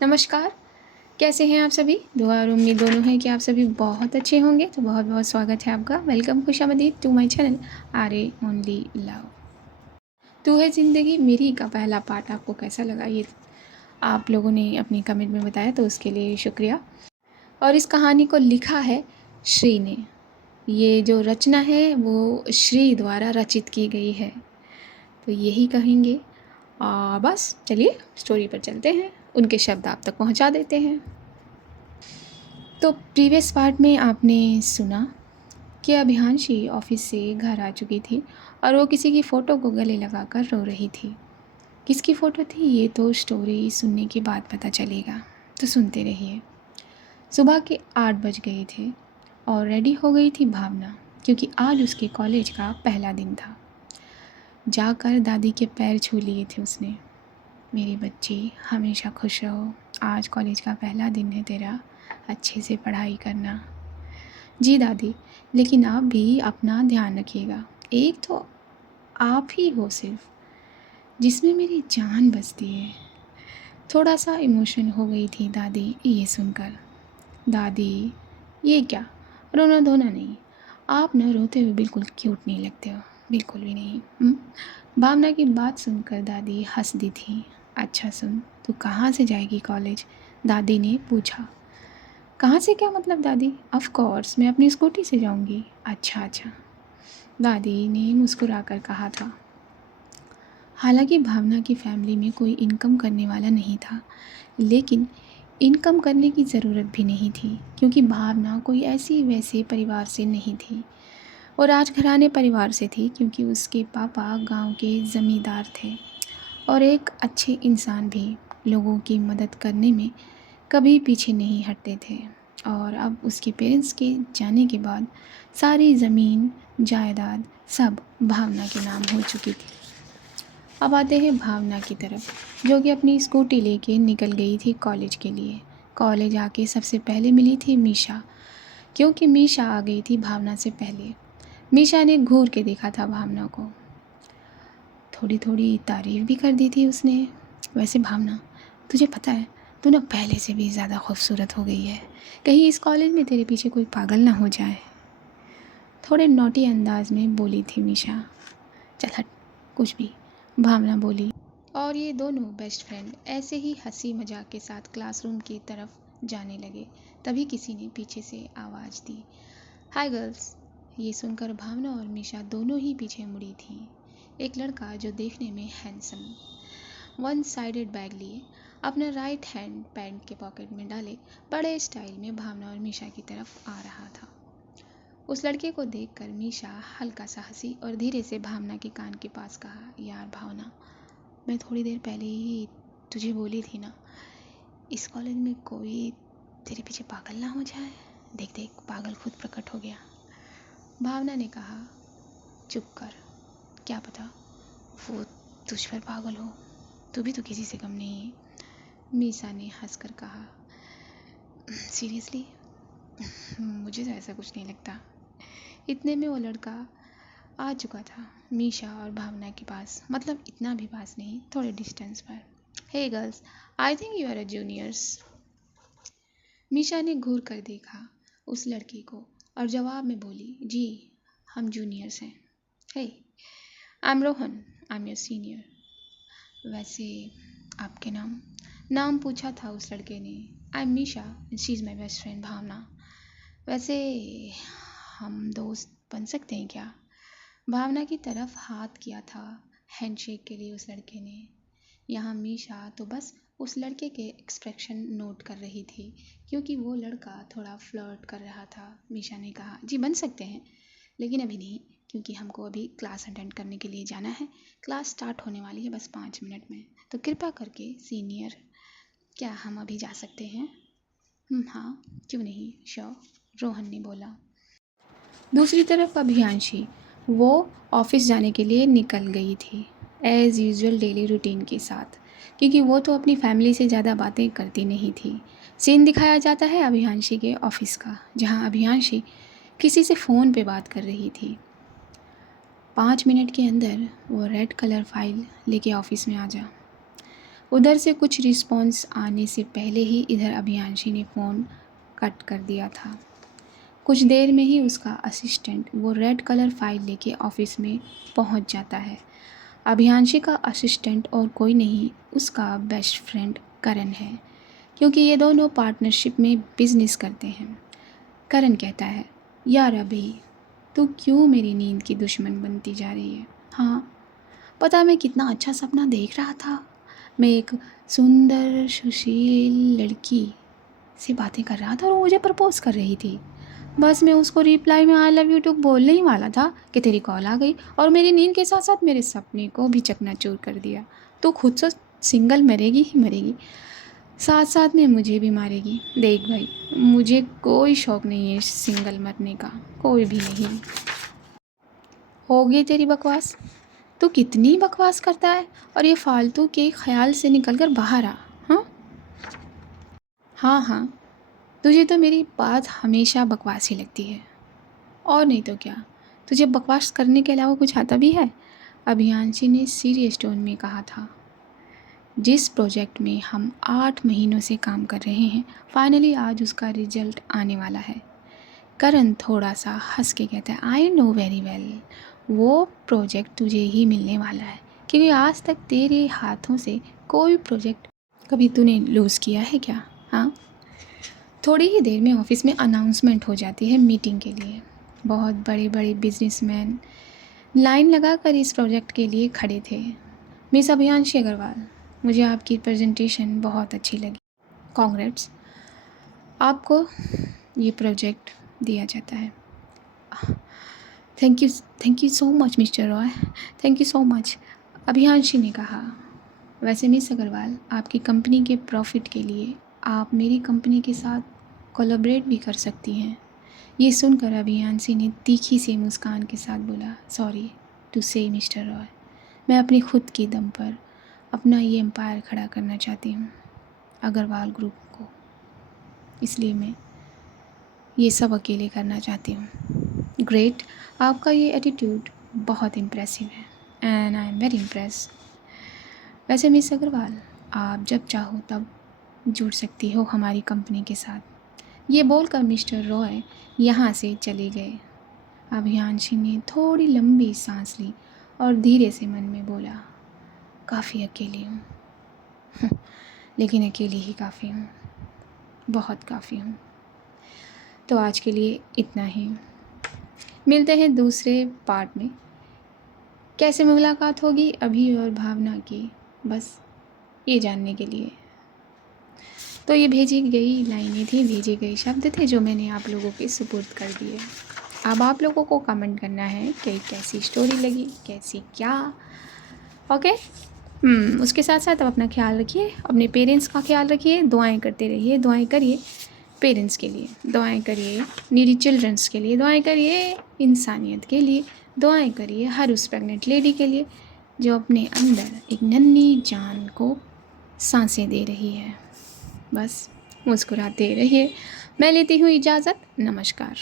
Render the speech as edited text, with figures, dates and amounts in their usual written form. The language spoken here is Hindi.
नमस्कार, कैसे हैं आप सभी? दुआ और उम्मीद दोनों है कि आप सभी बहुत अच्छे होंगे। तो बहुत-बहुत स्वागत है आपका। वेलकम खुशामदीद to my channel RA only love. तू है ज़िंदगी मेरी का पहला पार्ट आपको कैसा लगा, ये आप लोगों ने अपनी कमेंट में बताया, तो उसके लिए शुक्रिया। और इस कहानी को लिखा है श्री ने। ये जो रचना है वो श्री द्वारा रचित की गई है। तो यही कहेंगे। बस चलिए स्टोरी पर चलते हैं, उनके शब्द आप तक पहुंचा देते हैं। तो प्रीवियस पार्ट में आपने सुना कि अभियांशी ऑफिस से घर आ चुकी थी और वो किसी की फ़ोटो को गले लगाकर रो रही थी। किसकी फ़ोटो थी ये तो स्टोरी सुनने के बाद पता चलेगा, तो सुनते रहिए। सुबह के 8 बज गए थे और रेडी हो गई थी भावना, क्योंकि आज उसके कॉलेज का पहला दिन था। जाकर दादी के पैर छू लिए थे उसने। मेरी बच्ची हमेशा खुश रहो, आज कॉलेज का पहला दिन है तेरा, अच्छे से पढ़ाई करना। जी दादी, लेकिन आप भी अपना ध्यान रखिएगा। एक तो आप ही हो सिर्फ जिसमें मेरी जान बसती है। थोड़ा सा इमोशन हो गई थी दादी ये सुनकर। दादी, ये क्या, रोना धोना नहीं। आप न रोते हुए बिल्कुल क्यूट नहीं लगते हो, बिल्कुल भी नहीं। भावना की बात सुनकर दादी हंस दी थी। अच्छा सुन, तू कहाँ से जाएगी कॉलेज? दादी ने पूछा। कहाँ से क्या मतलब दादी? ऑफ कोर्स मैं अपनी स्कूटी से जाऊंगी। अच्छा अच्छा, दादी ने मुस्कुराकर कहा था। हालांकि भावना की फैमिली में कोई इनकम करने वाला नहीं था, लेकिन इनकम करने की ज़रूरत भी नहीं थी, क्योंकि भावना कोई ऐसी वैसे परिवार से नहीं थी। वो राजघराने परिवार से थी, क्योंकि उसके पापा गांव के ज़मींदार थे और एक अच्छे इंसान भी। लोगों की मदद करने में कभी पीछे नहीं हटते थे। और अब उसके पेरेंट्स के जाने के बाद सारी ज़मीन जायदाद सब भावना के नाम हो चुकी थी। अब आते हैं भावना की तरफ, जो कि अपनी स्कूटी लेके निकल गई थी कॉलेज के लिए। कॉलेज आके सबसे पहले मिली थी मीशा, क्योंकि मीशा आ गई थी भावना से पहले। मीशा ने घूर के देखा था भावना को, थोड़ी थोड़ी तारीफ़ भी कर दी थी उसने। वैसे भावना, तुझे पता है तू ना पहले से भी ज़्यादा खूबसूरत हो गई है। कहीं इस कॉलेज में तेरे पीछे कोई पागल ना हो जाए। थोड़े नोटी अंदाज में बोली थी मीशा। चल हट, कुछ भी, भावना बोली। और ये दोनों बेस्ट फ्रेंड ऐसे ही हंसी मजाक के साथ क्लासरूम की तरफ जाने लगे। तभी किसी ने पीछे से आवाज़ दी, हाय गर्ल्स। ये सुनकर भावना और मीशा दोनों ही पीछे मुड़ी थी। एक लड़का जो देखने में हैंडसम, वन साइडेड बैग लिए, अपना राइट हैंड पैंट के पॉकेट में डाले बड़े स्टाइल में भावना और मीशा की तरफ आ रहा था। उस लड़के को देखकर मीशा हल्का सा हंसी और धीरे से भावना के कान के पास कहा, यार भावना, मैं थोड़ी देर पहले ही तुझे बोली थी ना, इस कॉलेज में कोई तेरे पीछे पागल ना हो जाए। देख देख, पागल खुद प्रकट हो गया। भावना ने कहा, चुप कर, क्या पता वो तुझ पर पागल हो, तू भी तो किसी से कम नहीं है। मीशा ने हंसकर कहा, सीरियसली मुझे तो ऐसा कुछ नहीं लगता। इतने में वो लड़का आ चुका था मीशा और भावना के पास, मतलब इतना भी पास नहीं, थोड़े डिस्टेंस पर। Hey girls, I think you are a juniors. Misha ने घूर कर देखा उस लड़के को और जवाब में बोली, जी हम जूनियर्स हैं। Hey, I am Rohan, I am your senior. वैसे आपके नाम पूछा था उस लड़के ने। I am Misha and she is my best friend Bhavana. वैसे हम दोस्त बन सकते हैं क्या? भावना की तरफ हाथ किया था हैंडशेक के लिए उस लड़के ने। यहाँ मीशा तो बस उस लड़के के एक्सप्रेशन नोट कर रही थी, क्योंकि वो लड़का थोड़ा फ्लर्ट कर रहा था। मीशा ने कहा, जी बन सकते हैं, लेकिन अभी नहीं, क्योंकि हमको अभी क्लास अटेंड करने के लिए जाना है। क्लास स्टार्ट होने वाली है बस 5 मिनट में, तो कृपया करके सीनियर, क्या हम अभी जा सकते हैं? हाँ, क्यों नहीं, श्योर, रोहन ने बोला। दूसरी तरफ अभियांशी, वो ऑफिस जाने के लिए निकल गई थी एज़ यूजुअल डेली रूटीन के साथ, क्योंकि वो तो अपनी फैमिली से ज़्यादा बातें करती नहीं थी। सीन दिखाया जाता है अभियांशी के ऑफिस का, जहाँ अभियांशी किसी से फ़ोन पे बात कर रही थी। 5 मिनट के अंदर वो रेड कलर फाइल लेके ऑफिस में आ जा। उधर से कुछ रिस्पॉन्स आने से पहले ही इधर अभियांशी ने फ़ोन कट कर दिया था। कुछ देर में ही उसका असिस्टेंट वो रेड कलर फाइल लेके ऑफिस में पहुंच जाता है। अभियांशी का असिस्टेंट और कोई नहीं, उसका बेस्ट फ्रेंड करण है, क्योंकि ये दोनों पार्टनरशिप में बिजनेस करते हैं। करण कहता है, यार अभी तू क्यों मेरी नींद की दुश्मन बनती जा रही है? हाँ, पता मैं कितना अच्छा सपना देख रहा था। मैं एक सुंदर सुशील लड़की से बातें कर रहा था और वो मुझे प्रपोज कर रही थी। बस मैं उसको रिप्लाई में आई लव यू टू बोलने ही वाला था कि तेरी कॉल आ गई और मेरी नींद के साथ साथ मेरे सपने को भी चकनाचूर कर दिया। तू खुद से सिंगल मरेगी ही मरेगी, साथ साथ में मुझे भी मारेगी। देख भाई, मुझे कोई शौक़ नहीं है सिंगल मरने का, कोई भी नहीं। हो गई तेरी बकवास। तू कितनी बकवास करता है और ये फालतू के ख्याल से निकल कर बाहर आ। हाँ हाँ हाँ, तुझे तो मेरी बात हमेशा बकवास ही लगती है, और नहीं तो क्या। तुझे बकवास करने के अलावा कुछ आता भी है? अभियांशी ने सीरियस टोन में कहा था। जिस प्रोजेक्ट में हम 8 महीनों से काम कर रहे हैं, फाइनली आज उसका रिजल्ट आने वाला है। करण थोड़ा सा हंस के कहता है, आई नो वेरी वेल, वो प्रोजेक्ट तुझे ही मिलने वाला है, क्योंकि आज तक तेरे हाथों से कोई प्रोजेक्ट कभी तूने लूज़ किया है क्या? हाँ। थोड़ी ही देर में ऑफिस में अनाउंसमेंट हो जाती है मीटिंग के लिए। बहुत बड़े बड़े बिजनेसमैन लाइन लगाकर इस प्रोजेक्ट के लिए खड़े थे। मिस अभियांशी अग्रवाल, मुझे आपकी प्रेजेंटेशन बहुत अच्छी लगी। कांग्रेट्स, आपको ये प्रोजेक्ट दिया जाता है। Thank you so much mister Roy, thank you so much, Abhiyanshi ने कहा। वैसे मिस अग्रवाल, आपकी कंपनी के प्रॉफिट के लिए आप मेरी कंपनी के साथ कोलैबोरेट भी कर सकती हैं। ये सुनकर अभियांशी ने तीखी सी मुस्कान के साथ बोला, सॉरी टू से मिस्टर रॉय, मैं अपनी खुद की दम पर अपना ये एम्पायर खड़ा करना चाहती हूँ अग्रवाल ग्रुप को, इसलिए मैं ये सब अकेले करना चाहती हूँ। ग्रेट, आपका ये एटीट्यूड बहुत इम्प्रेसिव है and I am very impressed. वैसे मिस अग्रवाल, आप जब चाहो तब जुड़ सकती हो हमारी कंपनी के साथ। ये बोलकर मिस्टर रॉय यहाँ से चले गए। अभियांशी ने थोड़ी लंबी सांस ली और धीरे से मन में बोला, काफ़ी अकेली हूँ लेकिन अकेली ही काफ़ी हूँ, बहुत काफ़ी हूँ। तो आज के लिए इतना ही, मिलते हैं दूसरे पार्ट में। कैसे मुलाकात होगी अभी और भावना की, बस ये जानने के लिए। तो ये भेजी गई लाइनें थी, भेजे गए शब्द थे जो मैंने आप लोगों के सुपुर्द कर दिए। अब आप लोगों को कमेंट करना है कि कैसी स्टोरी लगी, कैसी क्या। ओके, उसके साथ साथ आप अपना ख्याल रखिए, अपने पेरेंट्स का ख्याल रखिए, दुआएं करते रहिए, दुआएं करिए पेरेंट्स के लिए, दुआएं करिए नीडी चिल्ड्रंस के लिए, दुआएं करिए इंसानियत के लिए, दुआएं करिए हर उस प्रेग्नेंट लेडी के लिए जो अपने अंदर एक नन्ही जान को सांसें दे रही है। बस मुस्कुराते रहिए। मैं लेती हूँ इजाज़त, नमस्कार।